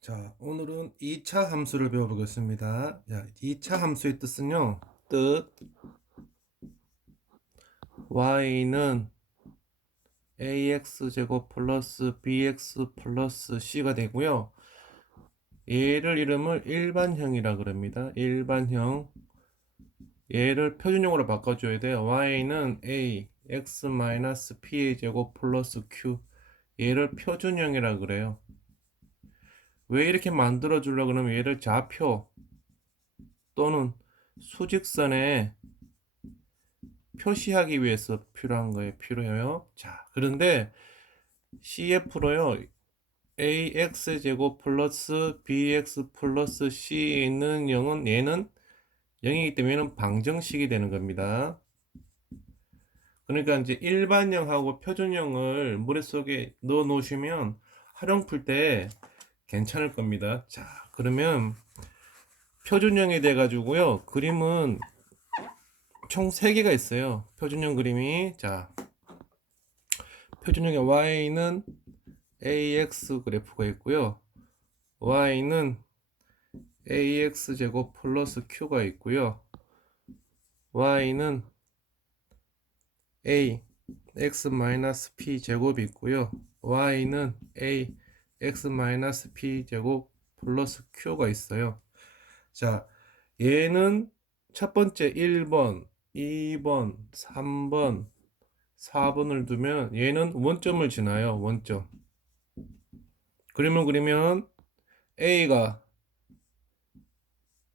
자, 오늘은 2차 함수를 배워보겠습니다. 자, 2차 함수의 뜻은요. 뜻 y는 ax제곱 플러스 bx 플러스 c가 되고요. 얘를 이름을 일반형이라 그럽니다. 일반형. 얘를 표준형으로 바꿔줘야 돼요. y는 a x 마이너스 p의 제곱 플러스 q. 얘를 표준형이라 그래요. 왜 이렇게 만들어 주려고 그러면 얘를 좌표 또는 수직선에 표시하기 위해서 필요한 거예요. 필요해요. 자, 그런데 CF로요. AX제곱 플러스 BX 플러스 C에 있는 0은 얘는 0이기 때문에 얘는 방정식이 되는 겁니다. 그러니까 이제 일반형하고 표준형을 머릿속에 넣어 놓으시면 활용 풀 때 괜찮을 겁니다. 자, 그러면 표준형이 돼 가지고요. 그림은 총 3개가 있어요. 표준형 그림이. 자, 표준형의 y는 ax 그래프가 있고요. y는 ax 제곱 플러스 q가 있고요. y는 a x 마이너스 p 제곱이 있고요. y는 a x 마이너스 p 제곱 플러스 q가 있어요. 자, 얘는 첫 번째 1번, 2번, 3번, 4번을 두면 얘는 원점을 지나요. 원점. 그림을 그리면 A가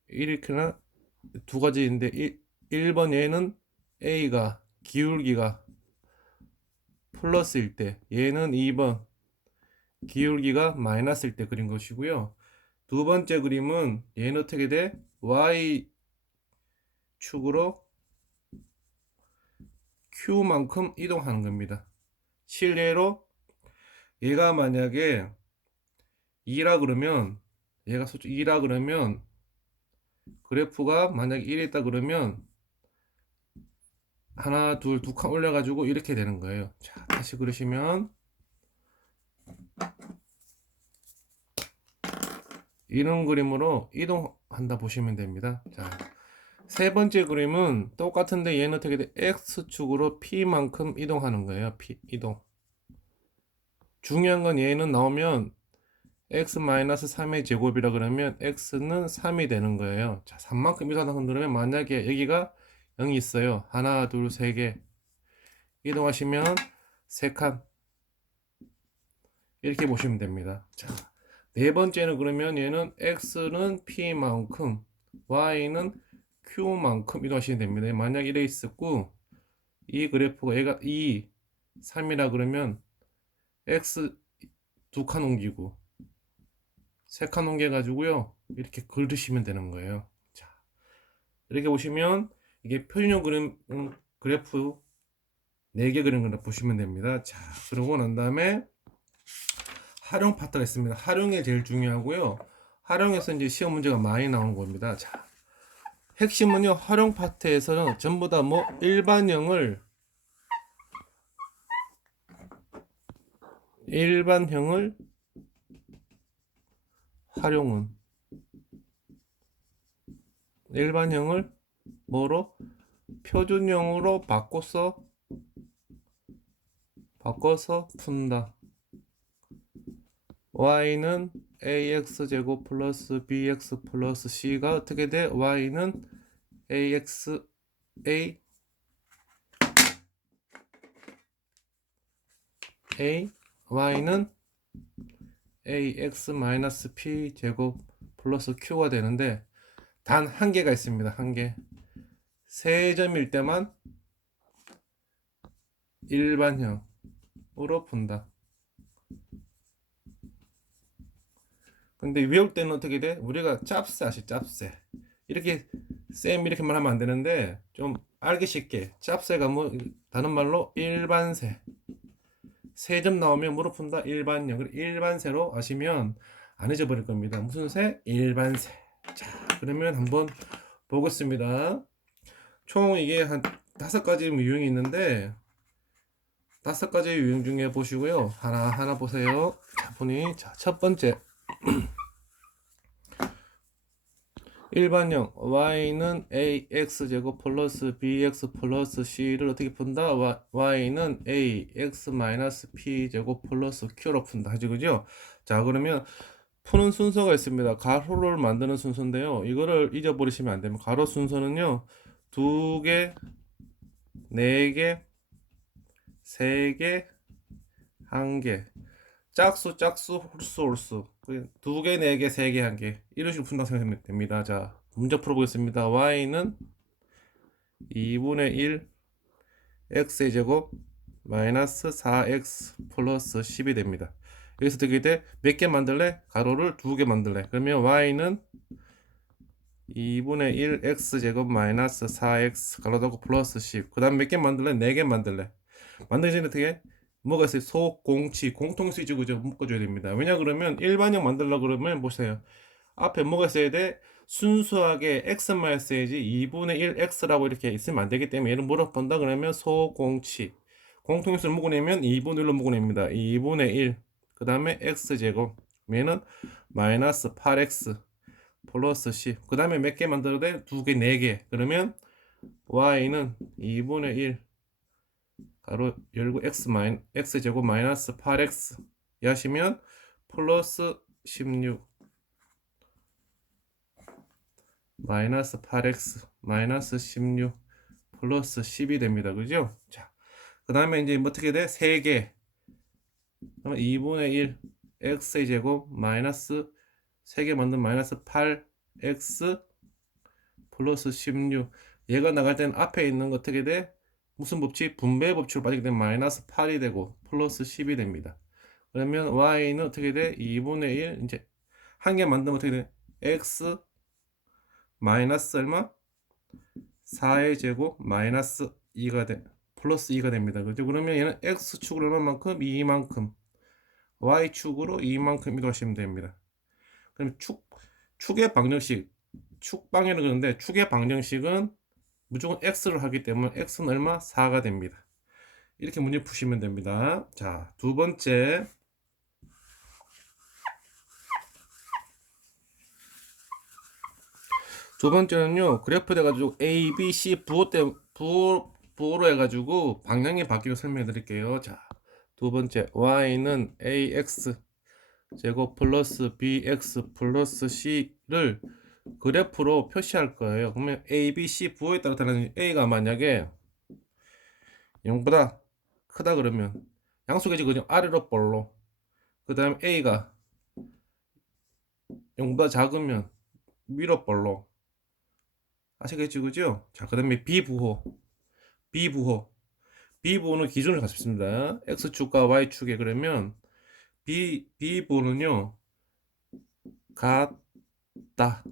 이렇게나 두 가지인데 1번 얘는 A가 기울기가 플러스일 때, 얘는 2번 기울기가 마이너스일 때 그린 것이고요. 두 번째 그림은 얘는 어떻게 돼? Y축으로 Q만큼 이동하는 겁니다. 실례로 얘가 만약에 2라 그러면, 얘가 솔직히 2라 그러면 그래프가 만약에 1에 있다 그러면 하나 둘 두 칸 올려가지고 이렇게 되는 거예요. 자, 다시 그러시면 이런 그림으로 이동한다 보시면 됩니다. 자, 세 번째 그림은 똑같은데 얘는 어떻게 돼? x축으로 p만큼 이동하는 거예요. p 이동. 중요한 건 얘는 나오면 x-3의 제곱이라 그러면 x는 3이 되는 거예요. 자, 3만큼 이동하는 그러면 만약에 여기가 0이 있어요. 하나, 둘, 세 개. 이동하시면 3칸. 이렇게 보시면 됩니다. 자, 네 번째는 그러면 얘는 x는 p만큼, y는 q만큼 이동하시면 됩니다. 만약 이래 있었고, 이 그래프가 얘가 2, 3이라 그러면 x 두 칸 옮기고, 3칸 옮겨가지고요. 이렇게 그리시면 되는 거예요. 자, 이렇게 보시면 이게 표준형 그래프 4개 그린 거다 보시면 됩니다. 자, 그러고 난 다음에 활용 파트가 있습니다. 활용이 제일 중요하고요. 활용에서 이제 시험 문제가 많이 나오는 겁니다. 자, 핵심은요, 활용 파트에서는 전부 다 뭐 일반형을 활용은 일반형을 뭐로 표준형으로 바꿔서 푼다. y는 ax제곱 플러스 bx 플러스 c가 어떻게 돼? y는 ax y는 ax 마이너스 p 제곱 플러스 q가 되는데 단 한 개가 있습니다. 한 개. 세 점일 때만 일반형으로 푼다. 근데 외울 때는 어떻게 돼? 우리가 짭새 아시 짭새. 이렇게 쌤 이렇게만 하면 안 되는데 좀 알기 쉽게 짭새가 뭐 다른 말로 일반새. 세 점 나오면 뭐로 푼다? 일반형. 일반새로 아시면 안 잊어버릴 겁니다. 무슨 새? 일반새. 자, 그러면 한번 보겠습니다. 총 이게 한 5가지 유형이 있는데 5가지 유형 중에 보시고요. 하나하나 보세요. 자, 보니 자, 첫 번째 일반형 y는 ax제곱 플러스 bx 플러스 c를 어떻게 푼다? y는 ax 마이너스 p제곱 플러스 q로 푼다 하지, 그죠? 자, 그러면 푸는 순서가 있습니다. 가로를 만드는 순서인데요. 이거를 잊어버리시면 안 됩니다. 가로 순서는요, 2개, 4개, 3개, 1개. 짝수, 짝수, 홀수, 홀수. 2개, 4개, 3개, 1개. 이런 식으로 푼다고 생각하면 됩니다. 자, 문제 풀어보겠습니다. y는 2분의 1 x의 제곱 마이너스 4x 플러스 10이 됩니다. 여기서 어떻게 돼? 몇 개 만들래? 가로를 2개 만들래. 그러면 y는 2분의 1 x제곱 마이너스 4x 가로 닫고 플러스 10. 그 다음 몇 개 만들래? 4개 만들래. 만들기 전에 어떻게? 뭐가 있어요? 소, 공치, 공통수지 그죠? 묶어줘야 됩니다. 왜냐 그러면 일반형 만들려고 그러면 보세요. 앞에 뭐가 있어야 돼? 순수하게 x만 있어야지 2분의 1 x라고 이렇게 있으면 안 되기 때문에 얘를 뭐라고 본다 그러면 소공치. 공통수를 묶어내면 2분의 1로 묶어냅니다. 2분의 1. 그 다음에 x제곱. 얘는 마이너스 8x 플러스 10. 그 다음에 몇 개 만들어야 돼? 2개, 4개. 그러면 y는 2분의 1 가로 열고 x제곱 마이너스 8x 하시면 플러스 16 마이너스 8x 마이너스 16 플러스 10이 됩니다. 그죠? 자, 그 다음에 이제 뭐 어떻게 돼? 3개. 그러면 2분의 1 x의 제곱 마이너스 3개 만든 마이너스 8x 플러스 16. 얘가 나갈 때는 앞에 있는 거 어떻게 돼? 무슨 법칙? 분배 법칙으로 빠지게 되면 마이너스 8이 되고 플러스 10이 됩니다. 그러면 y는 어떻게 돼? 2분의 1 이제 한 개 만들면 어떻게 돼? x 마이너스 얼마? 4의 제곱 마이너스 2가 돼. 플러스 2가 됩니다. 그죠? 그러면 얘는 x축으로 얼마만큼? 2만큼. y축으로 2만큼 이동하시면 됩니다. 그럼 축의 방정식, 축방향을 그런데 축의 방정식은 무조건 x를 하기 때문에 x는 얼마? 4가 됩니다. 이렇게 문제 푸시면 됩니다. 자, 두 번째. 두 번째는요, 그래프 돼가지고 A, B, C 부호로 해가지고 방향이 바뀌고 설명해 드릴게요. 자, 두 번째, y는 ax 제곱 플러스 bx 플러스 c를 그래프로 표시할 거예요. 그러면 A, B, C 부호에 따라 다른 A가 만약에 0보다 크다 그러면 양수계지 그냥 아래로 볼로. 그 다음 A가 0보다 작으면 위로 볼로. 아시겠죠, 그죠? 자, 그 다음에 B부호는 기준을 갖습니다. X축과 Y축에 그러면 B부호는요, 같다.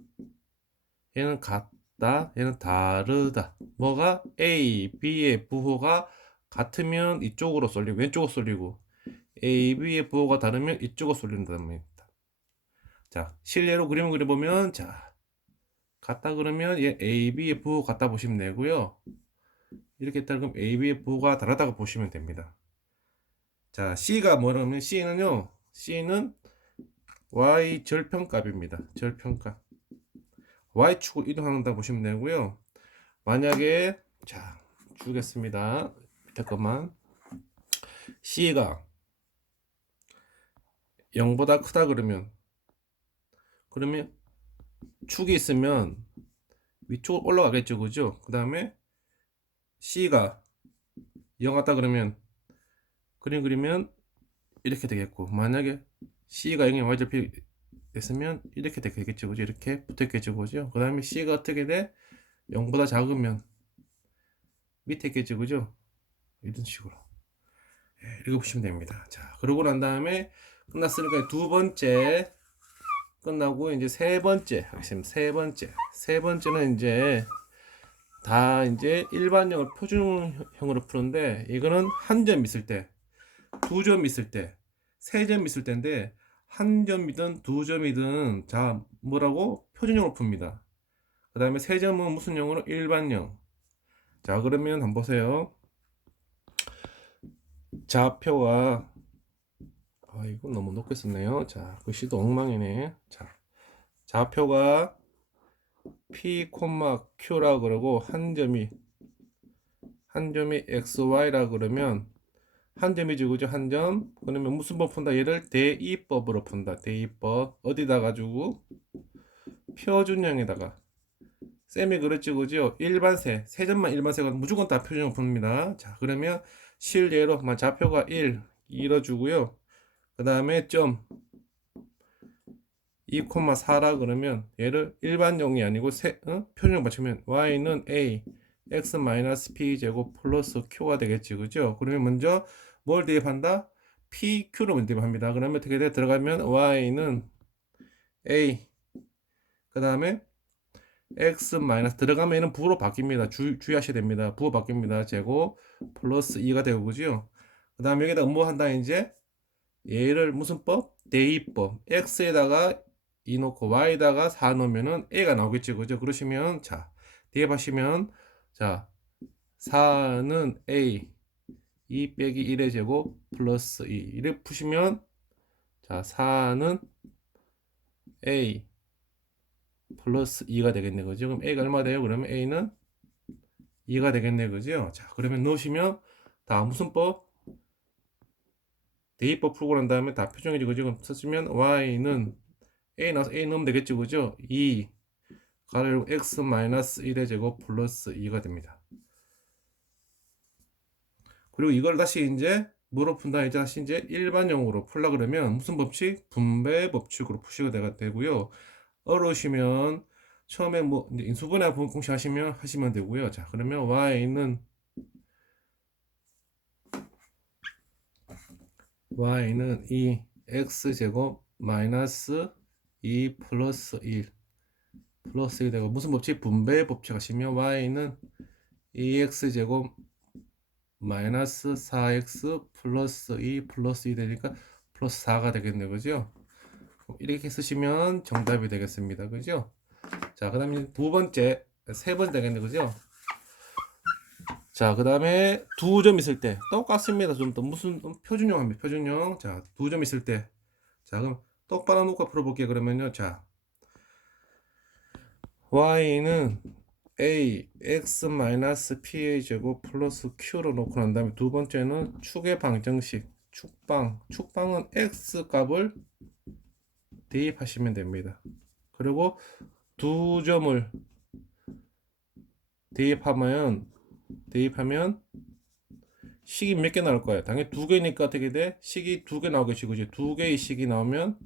얘는 같다. 얘는 다르다. 뭐가? A, B의 부호가 같으면 이쪽으로 쏠리고, 왼쪽으로 쏠리고, A, B의 부호가 다르면 이쪽으로 쏠린다는 말입니다. 자, 실례로 그림을 그려보면, 자, 같다 그러면 얘 A, B의 부호 같다 보시면 되고요. 이렇게 했다 그러면 A, B의 부호가 다르다고 보시면 됩니다. 자, C가 뭐라면 C는 Y 절편값입니다. 절편값. Y축으로 이동한다 보시면 되고요. 만약에 자, 주겠습니다. 밑에 것만. C가 0보다 크다 그러면 축이 있으면 위쪽으로 올라가겠죠. 그죠? 그 다음에 C가 0 같다 그러면 그림 그리면 이렇게 되겠고, 만약에 C가 0의 y절편이 됐으면 이렇게 되겠죠. 그죠? 이렇게 붙었겠죠. 그죠? 그 다음에 C가 어떻게 돼? 0보다 작으면 밑에 있겠죠. 그죠? 이런 식으로 읽어보시면 됩니다. 자, 그러고 난 다음에 끝났으니까 두 번째 끝나고 이제 세 번째 하겠습니다. 세 번째는 이제 다 이제 일반형을 표준형으로 푸는데, 이거는 한 점 있을 때, 두 점 있을 때, 세 점 있을 때인데, 한 점이든 두 점이든 자 뭐라고 표준형으로 풉니다. 그 다음에 세 점은 무슨 형으로? 일반형. 자, 그러면 한번 보세요. 좌표가 이거 너무 높게 썼네요. 자, 글씨도 엉망이네. 자, 좌표가 p, q라 그러고 한 점이 xy라 그러면 한 점이지 그죠? 한 점. 그러면 무슨 법 푼다? 얘를 대입법으로 푼다. 대입법. 어디다 가지고 표준형에다가 쌤이 그랬지 그죠? 일반세, 세 점만 일반세가 무조건 다 표준형 풉니다. 자, 그러면 실례로 좌표가 1 이뤄주고요. 그 다음에 점 2,4라 그러면 얘를 일반형이 아니고 표준형 맞추면 y는 a x-p 제곱 플러스 q가 되겠지 그죠? 그러면 먼저 뭘 대입한다? pq로 먼저 대입합니다. 그러면 어떻게 돼? 들어가면 y는 a 그 다음에 x 마이너스 들어가면 얘는 부로 바뀝니다. 주의하셔야 됩니다. 부호 바뀝니다. 제곱 플러스 2가 되고 그죠? 그 다음에 여기다 뭐 한다 이제 얘를 무슨 법? 대입법. x에다가 2 놓고 y에다가 4 놓으면은 a가 나오겠죠. 그죠? 그러시면 자 대입하시면 자 4는 a 2 빼기 1의 제곱 플러스 2 이렇게 푸시면 자 4는 a 플러스 2가 되겠네 그죠? 그럼 a가 얼마 돼요? 그러면 a는 2가 되겠네 그죠? 자 그러면 넣으시면 다 무슨 법? 대입법 풀고 난 다음에 다 표정이지 그죠? 그럼 쓰시면 y는 a 나와서 a 넣으면 되겠죠 그죠? 2 가로 x 마이너스 1의 제곱 플러스 2가 됩니다. 그리고 이걸 다시 이제 뭐로 푼다? 이제 다시 이제 일반형으로 풀라 그러면 무슨 법칙? 분배 법칙으로 푸시가 되고요. 어려우시면 처음에 뭐 이제 인수분해 공식 하시면 되고요. 자, 그러면 y는 2 x 제곱 마이너스 2 플러스 1 플러스 1 되고 무슨 법칙? 분배 법칙 하시면 y는 2x 제곱 마이너스 4x 플러스 2 플러스 2 되니까 플러스 4가 되겠네요. 그죠? 이렇게 쓰시면 정답이 되겠습니다. 그죠? 자, 그 다음에 세 번째 되겠네. 그죠? 자, 그 다음에 두 점 있을 때 똑같습니다. 좀 더 무슨 표준형 합니다. 표준형. 자, 두 점 있을 때. 자, 그럼 똑바로 놓고 풀어볼게요. 그러면요. 자, y는 a x-p의 제곱 플러스 q로 놓고 난 다음에 두 번째는 축의 방정식 축방은 x 값을 대입하시면 됩니다. 그리고 두 점을 대입하면 식이 몇 개 나올 거예요. 당연히 두 개니까 어떻게 돼? 식이 두 개 나오겠지 그지? 두 개의 식이 나오면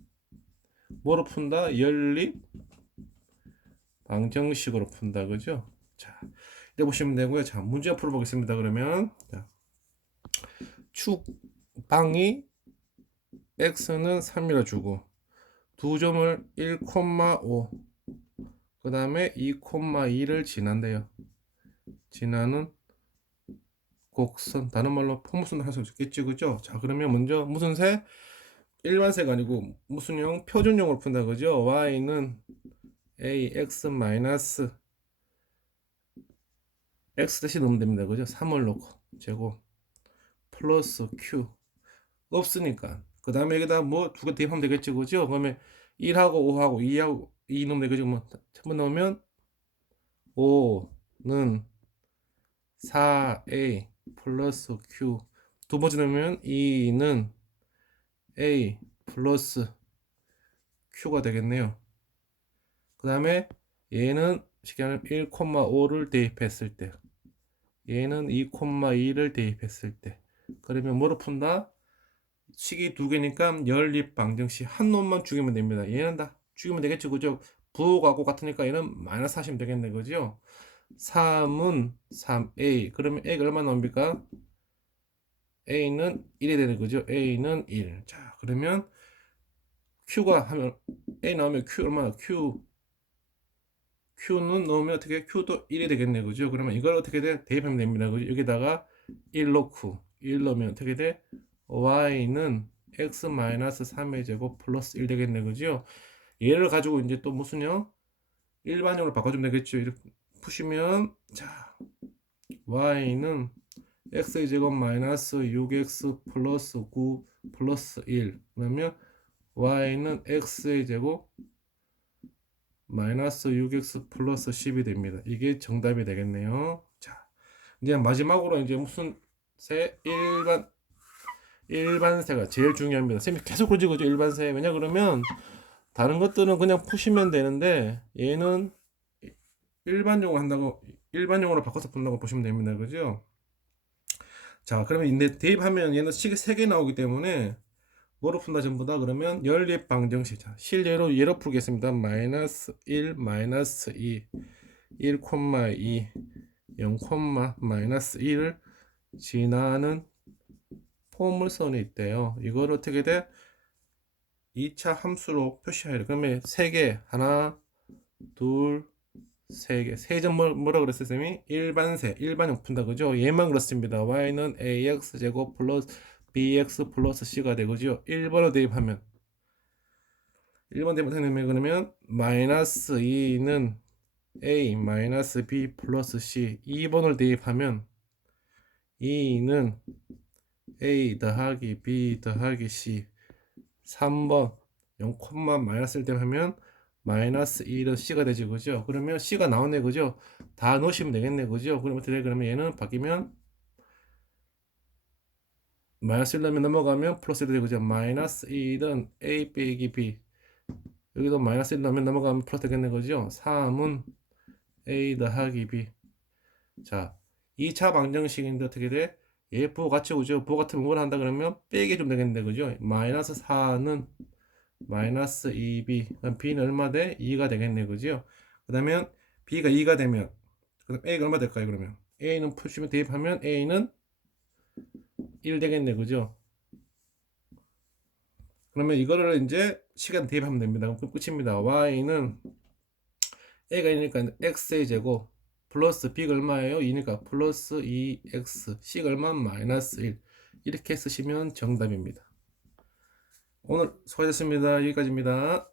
뭐로 푼다? 연립 방정식으로 푼다 그죠? 자, 이렇게 보시면 되고요. 자, 문제 풀어보겠습니다. 그러면 자, 축방이 x는 3이라 주고 두 점을 1,5 그 다음에 2,2를 지난대요. 지나는 곡선 다른 말로 포물선도 할 수 있겠지 그죠? 자 그러면 먼저 무슨 색? 일반색 아니고 무슨 형? 표준형으로 푼다 그죠? y는 ax 마이너스 x 대신 넣으면 됩니다 그죠? 3을 넣고 제곱 플러스 q 없으니까 그 다음에 여기다 뭐 두 개 대입하면 되겠지 그죠? 그러면 1하고 5하고 2하고 2 넣으면 되겠죠? 뭐 전부 넣으면 5는 4a 플러스 q 두 번째 넣으면 2는 a 플러스 q가 되겠네요. 그 다음에 얘는 시간을 1,5를 대입했을 때 얘는 2,2를 대입했을 때 그러면 뭐로 푼다? 식이 두 개니까 연립 방정식 한 놈만 죽이면 됩니다. 얘는 다 죽이면 되겠죠 그죠? 부호하고 같으니까 얘는 마이너스 하시면 되겠네 그죠? 3은 3a 그러면 a가 얼마 나옵니까? a는 1이 되는 거죠. a는 1. 자 그러면 q가 하면 a 나오면 q 얼마나 q는 넣으면 어떻게 q도 1이 되겠네 그죠? 그러면 이걸 어떻게 돼? 대입하면 됩니다 그죠? 여기다가 1 넣고 1 넣으면 어떻게 돼? y는 x-3의 제곱 플러스 1 되겠네 그죠? 얘를 가지고 이제 또 무슨요? 일반형으로 바꿔주면 되겠죠. 이렇게 푸시면 자 y는 x의 제곱 마이너스 6x 플러스 9 플러스 1 그러면 y는 x의 제곱 마이너스 6x 플러스 10이 됩니다. 이게 정답이 되겠네요. 자, 이제 마지막으로 이제 무슨 세? 일반세가 제일 중요합니다. 선생님이 계속 그러죠, 그죠? 일반세. 왜냐 그러면 다른 것들은 그냥 푸시면 되는데 얘는 일반용으로 한다고, 일반용으로 바꿔서 푼다고 보시면 됩니다. 그죠? 자, 그러면 이제 대입하면 얘는 식이 3개 나오기 때문에 뭐로 푼다 전부 다? 그러면 연립 방정식. 자, 실례로 예로 풀겠습니다. 마이너스 1, 마이너스 2, 1, 2, 0, 마이너스 1을 지나는 포물선이 있대요. 이걸 어떻게 돼? 2차 함수로 표시해야 돼. 그러면 3개, 하나, 둘, 3개. 세 점 뭐라 그랬어요, 쌤이? 일반세, 일반형 푼다, 그죠? 얘만 그렇습니다. y는 ax제곱 플러스 bx 플러스 c가 되고죠. 1번을 대입하면 1번 대입하면 그러면 마이너스 2는 a 마이너스 b 플러스 c. 2번을 대입하면 2는 a 더하기 b 더하기 c. 3번 0, 마이너스 1 대입하면 마이너스 1은 c가 되지, 그죠? 그러면 c가 나오네, 그죠? 다 넣으시면 되겠네, 그죠? 그러면 어떻게 돼? 그러면 얘는 바뀌면 마이너스 1 넣으면 넘어가면 플러스 1 되고, 그죠? 마이너스 1은 a 빼기 b. 여기도 마이너스 1 넣으면 넘어가면 플러스 되겠네, 그죠? 3은 a 더하기 b. 자, 2차 방정식인데 어떻게 돼? 얘 부호 같이 오죠? 부호 같으면 뭘 한다 그러면 빼기 좀 되겠는데, 그죠? 마이너스 4는 마이너스 2b. 그럼 b는 얼마 돼? 2가 되겠네, 그죠? 그 다음에 b가 2가 되면 그럼 a가 얼마 될까요? 그러면 a는 푸시면 대입하면 a는 1 되겠네, 그죠? 그러면 이거를 이제 시간 대입하면 됩니다. 그럼 끝입니다. y는 a가 1이니까 x의 제곱 플러스 b가 얼마예요? 2니까 플러스 2x. c가 얼마? 마이너스 1. 이렇게 쓰시면 정답입니다. 오늘 수고하셨습니다. 여기까지입니다.